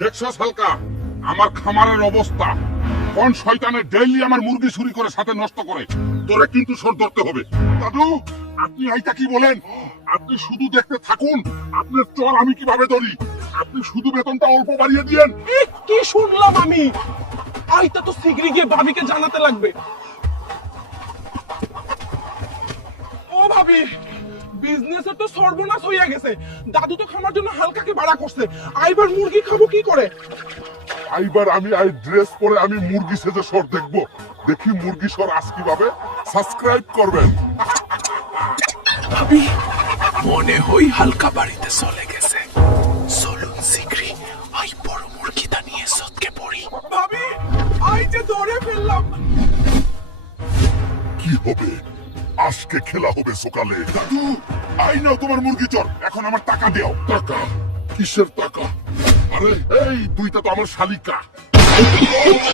দেখছস হালকা আমার খামারের অবস্থা, কোন শয়তানের ডেইলি আমার মুরগি চুরি করে সাথে নষ্ট করে। তোরে কিন্তু সর ধরতে হবে। দাদু আপনি এইটা কি বলেন? আপনি শুধু দেখতে থাকুন, আপনার চর আমি কিভাবে ধরি। আপনি শুধু বেতনটা অল্প বাড়িয়ে দিয়েন। কি শুনলাম আমি? আইতা তো শীঘ্রই গিয়ে ভাবিকে জানাতে লাগবে। ও ভাবি, বিজনেসের তো সর্বনাশ হইয়া গেছে। দাদু তো খামার জন্য হালকাকে ভাড়া করছে, আইবার মুরগি খাবো কি করে? এইবার আমি এই ড্রেস পরে আমি মুরগি সেজে সর দেখবো। দেখি মুরগি সর আজ কিভাবে। সাবস্ক্রাইব করবেন। ভাবি, মনে হই হালকা বাড়িতে চলে গেছে। চলুন শীঘ্রই আই বড় মুরগিটা নিয়ে সৎকে পড়ি। ভাবি, আই যে ধরে ফেললাম। কি হবে? আজকে খেলা হবে সকালে। দাদু আই নাও তোমার মুরগি চর, এখন আমার টাকা দাও। টাকা? কিসের টাকা? আরে এই তুই তো আমার শালিকা।